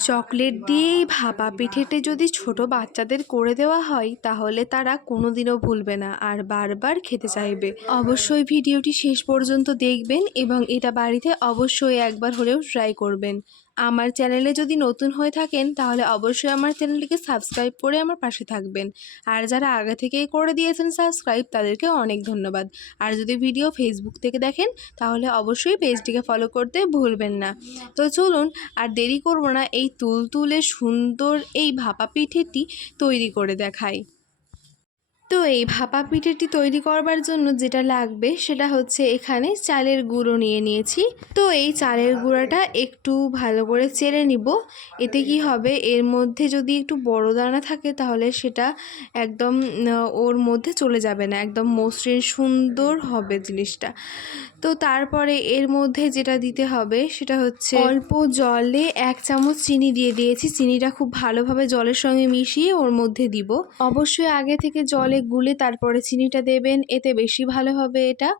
Chocolate দিয়েই ভাপা পিঠেটে যদি ছোট বাচ্চাদের করে দেওয়া হয়, তাহলে তারা কোনোদিনও ভুলবে না আর বারবার খেতে চাইবে। অবশ্যই ভিডিওটি শেষ পর্যন্ত দেখবেন এবং এটা বাড়িতে অবশ্যই একবার হলেও ট্রাই করবেন। আমার চ্যানেলে যদি নতুন হয়ে থাকেন, তাহলে অবশ্যই আমার চ্যানেলটিকে সাবস্ক্রাইব করে আমার পাশে থাকবেন। আর যারা আগে থেকেই করে দিয়েছেন সাবস্ক্রাইব, তাদেরকে অনেক ধন্যবাদ। আর যদি ভিডিও ফেসবুক থেকে দেখেন, তাহলে অবশ্যই পেজটিকে ফলো করতে ভুলবেন না। তো চলুন, আর দেরি করব না, এই তুলতুলে সুন্দর এই ভাপা পিঠেটি তৈরি করে দেখাই। তো এই ভাপা পিঠেটি তৈরি করবার জন্য যেটা লাগবে সেটা হচ্ছে এখানে চালের গুঁড়ো নিয়ে নিয়েছি। তো এই চালের গুঁড়োটা একটু ভালো করে চেড়ে নিব। এতে কি হবে? এর মধ্যে যদি একটু বড় দানা থাকে তাহলে সেটা একদম ওর মধ্যে চলে যাবে না। একদম মসৃণ সুন্দর হবে জিনিসটা। তো তারপরে এর মধ্যে যেটা দিতে হবে সেটা হচ্ছে অল্প জলে এক চামচ চিনি দিয়ে দিয়েছি। চিনিটা খুব ভালোভাবে জলের সঙ্গে মিশিয়ে ওর মধ্যে দিব। অবশ্যই আগে থেকে জলে গুলে তারপরে চিনিটা দেবেন, এতে বেশি ভালো হবে এটা।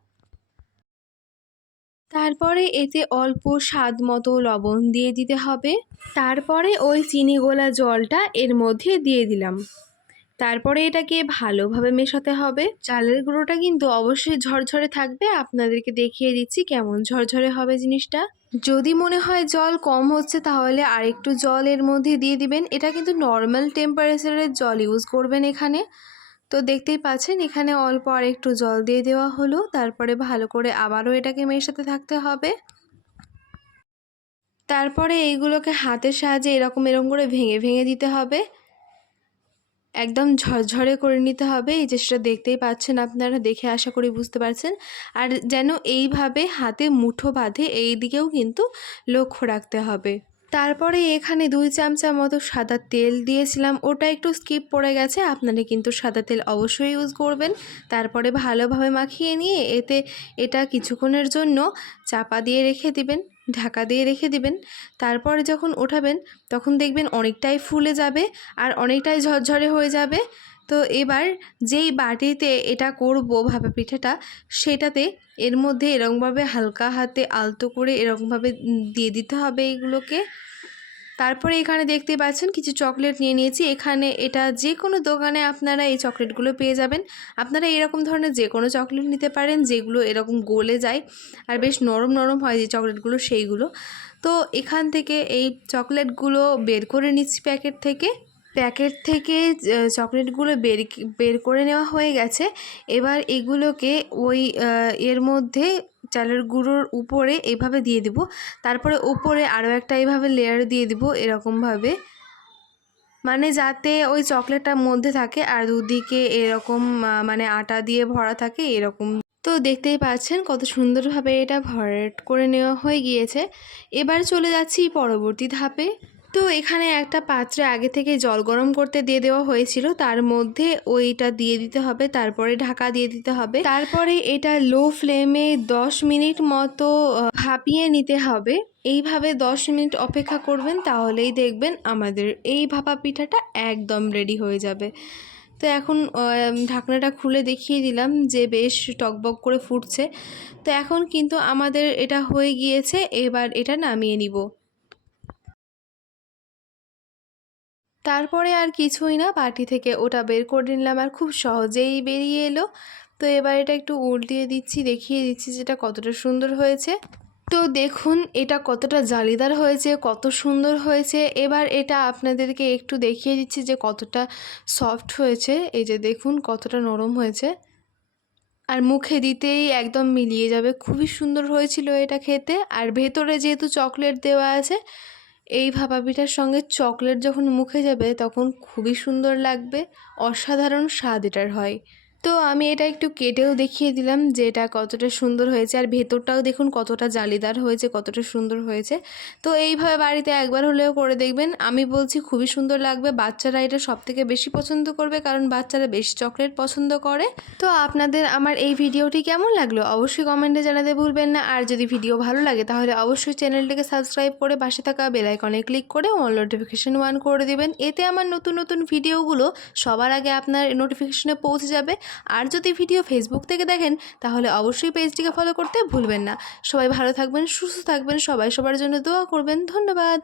তারপরে এতে অল্প স্বাদ মতো লবণ দিয়ে দিতে হবে। তারপরে ওই চিনি গোলা জলটা এর মধ্যে দিয়ে দিলাম। তারপরে এটাকে ভালোভাবে মেশাতে হবে। চালের গুঁড়োটা কিন্তু অবশ্যই ঝরঝরে থাকবে। আপনাদেরকে দেখিয়ে দিচ্ছি কেমন ঝরঝরে হবে জিনিসটা। যদি মনে হয় জল কম হচ্ছে তাহলে আরেকটু জল এর মধ্যে দিয়ে দিবেন। এটা কিন্তু নর্মাল টেম্পারেচারের জল ইউজ করবেন এখানে। তো দেখতেই পাচ্ছেন, এখানে অল্প আর একটু জল দিয়ে দেওয়া হলো। তারপরে ভালো করে আবারও এটাকে মেশাতে থাকতে হবে। তারপরে এইগুলোকে হাতের সাহায্যে এরকম এরকম করে ভেঙে ভেঙে দিতে হবে। একদম ঝরঝরে করে নিতে হবে। এই যে সেটা দেখতেই পাচ্ছেন আপনারা, দেখে আশা করি বুঝতে পারছেন। আর যেন এইভাবে হাতে মুঠো বাঁধে, এই দিকেও কিন্তু লক্ষ্য রাখতে হবে। তারপরে এখানে দুই চামচা মতো সাদা তেল দিয়েছিলাম। ওটা একটু স্কিপ পড়ে গেছে, আপনারা কিন্তু সাদা তেল অবশ্যই ইউজ করবেন। তারপরে ভালোভাবে মাখিয়ে নিয়ে এতে এটা কিছুক্ষণের জন্য চাপা দিয়ে রেখে দিবেন, ঢাকা দিয়ে রেখে দিবেন। তারপরে যখন ওঠাবেন, তখন দেখবেন অনেকটাই ফুলে যাবে আর অনেকটাই ঝরঝরে হয়ে যাবে। তো এবার যেই বাটিতে এটা করব ভাপা পিঠাটা সেটাতে এর মধ্যে এরকমভাবে হালকা হাতে আলতো করে এরকমভাবে দিয়ে দিতে হবে এগুলোকে। তারপরে এখানে দেখতে পাচ্ছেন কিছু চকলেট নিয়ে নিয়েছি। এখানে এটা যে কোনো দোকানে আপনারা এই চকলেটগুলো পেয়ে যাবেন। আপনারা এরকম ধরনের যে কোনো চকলেট নিতে পারেন, যেগুলো এরকম গলে যায় আর বেশ নরম নরম হয় যে চকলেটগুলো, সেইগুলো। তো এখান থেকে এই চকলেটগুলো বের করে নিচ্ছি প্যাকেট থেকে। প্যাকেট থেকে চকলেটগুলো বের বের করে নেওয়া হয়ে গেছে। এবার এগুলোকে ওই এর মধ্যে চালের গুঁড়োর উপরে এইভাবে দিয়ে দিব। তারপরে উপরে আরও একটা এইভাবে লেয়ার দিয়ে দিব এরকমভাবে। মানে যাতে ওই চকলেটটার মধ্যে থাকে আর দুদিকে এরকম মানে আটা দিয়ে ভরা থাকে এরকম। তো দেখতেই পাচ্ছেন কত সুন্দরভাবে এটা ভরাট করে নেওয়া হয়ে গিয়েছে। এবার চলে যাচ্ছি পরবর্তী ধাপে। তো এখানে একটা পাত্রে আগে থেকে জল গরম করতে দিয়ে দেওয়া হয়েছিল। তার মধ্যে ওইটা দিয়ে দিতে হবে, তারপরে ঢাকা দিয়ে দিতে হবে। তারপরে এটা লো ফ্লেমে দশ মিনিট মতো ভাপিয়ে নিতে হবে। এইভাবে দশ মিনিট অপেক্ষা করবেন, তাহলেই দেখবেন আমাদের এই ভাপা পিঠাটা একদম রেডি হয়ে যাবে। তো এখন ঢাকনাটা খুলে দেখিয়ে দিলাম যে বেশ টকবক করে ফুটছে। তো এখন কিন্তু আমাদের এটা হয়ে গিয়েছে, এবার এটা নামিয়ে নিব। তারপরে আর কিছুই না, বাটি থেকে ওটা বের করে নিলাম আর খুব সহজেই বেরিয়ে এলো। তো এবার এটা একটু উল্টিয়ে দিচ্ছি, দেখিয়ে দিচ্ছি যেটা কতটা সুন্দর হয়েছে। তো দেখুন, এটা কতটা জালিদার হয়েছে, কত সুন্দর হয়েছে। এবার এটা আপনাদেরকে একটু দেখিয়ে দিচ্ছি যে কতটা সফট হয়েছে। এই যে দেখুন, কতটা নরম হয়েছে। আর মুখে দিতেই একদম মিলিয়ে যাবে। খুবই সুন্দর হয়েছিল এটা খেতে। আর ভেতরে যেহেতু চকলেট দেওয়া আছে এই ভাপা পিঠার সঙ্গে চকলেট যখন মুখে যাবে, তখন খুবই সুন্দর লাগবে, অসাধারণ স্বাদ এটার হয়। তো আমি এটা একটু কেটেও দেখিয়ে দিলাম যে এটা কতটা সুন্দর হয়েছে আর ভেতরটাও দেখুন কতটা জালিদার হয়েছে, কতটা সুন্দর হয়েছে। তো এইভাবে বাড়িতে একবার হলেও করে দেখবেন। আমি বলছি খুবই সুন্দর লাগবে। বাচ্চারা এটা সব থেকে বেশি পছন্দ করবে কারণ বাচ্চারা বেশি চকলেট পছন্দ করে। তো আপনাদের আমার এই ভিডিওটি কেমন লাগল অবশ্যই কমেন্টে জানাতে ভুলবেন না। আর যদি ভিডিও ভালো লাগে তাহলে অবশ্যই চ্যানেলটিকে সাবস্ক্রাইব করে পাশে থাকা বেল আইকনে ক্লিক করে অল নোটিফিকেশান ওয়ান করে দেবেন। এতে আমার নতুন নতুন ভিডিওগুলো সবার আগে আপনার নোটিফিকেশনে পৌঁছে যাবে। আর যদি ভিডিও ফেসবুক থেকে দেখেন, তাহলে অবশ্যই পেজটিকে ফলো করতে ভুলবেন না। সবাই ভালো থাকবেন, সুস্থ থাকবেন, সবাই সবার জন্য দোয়া করবেন। ধন্যবাদ।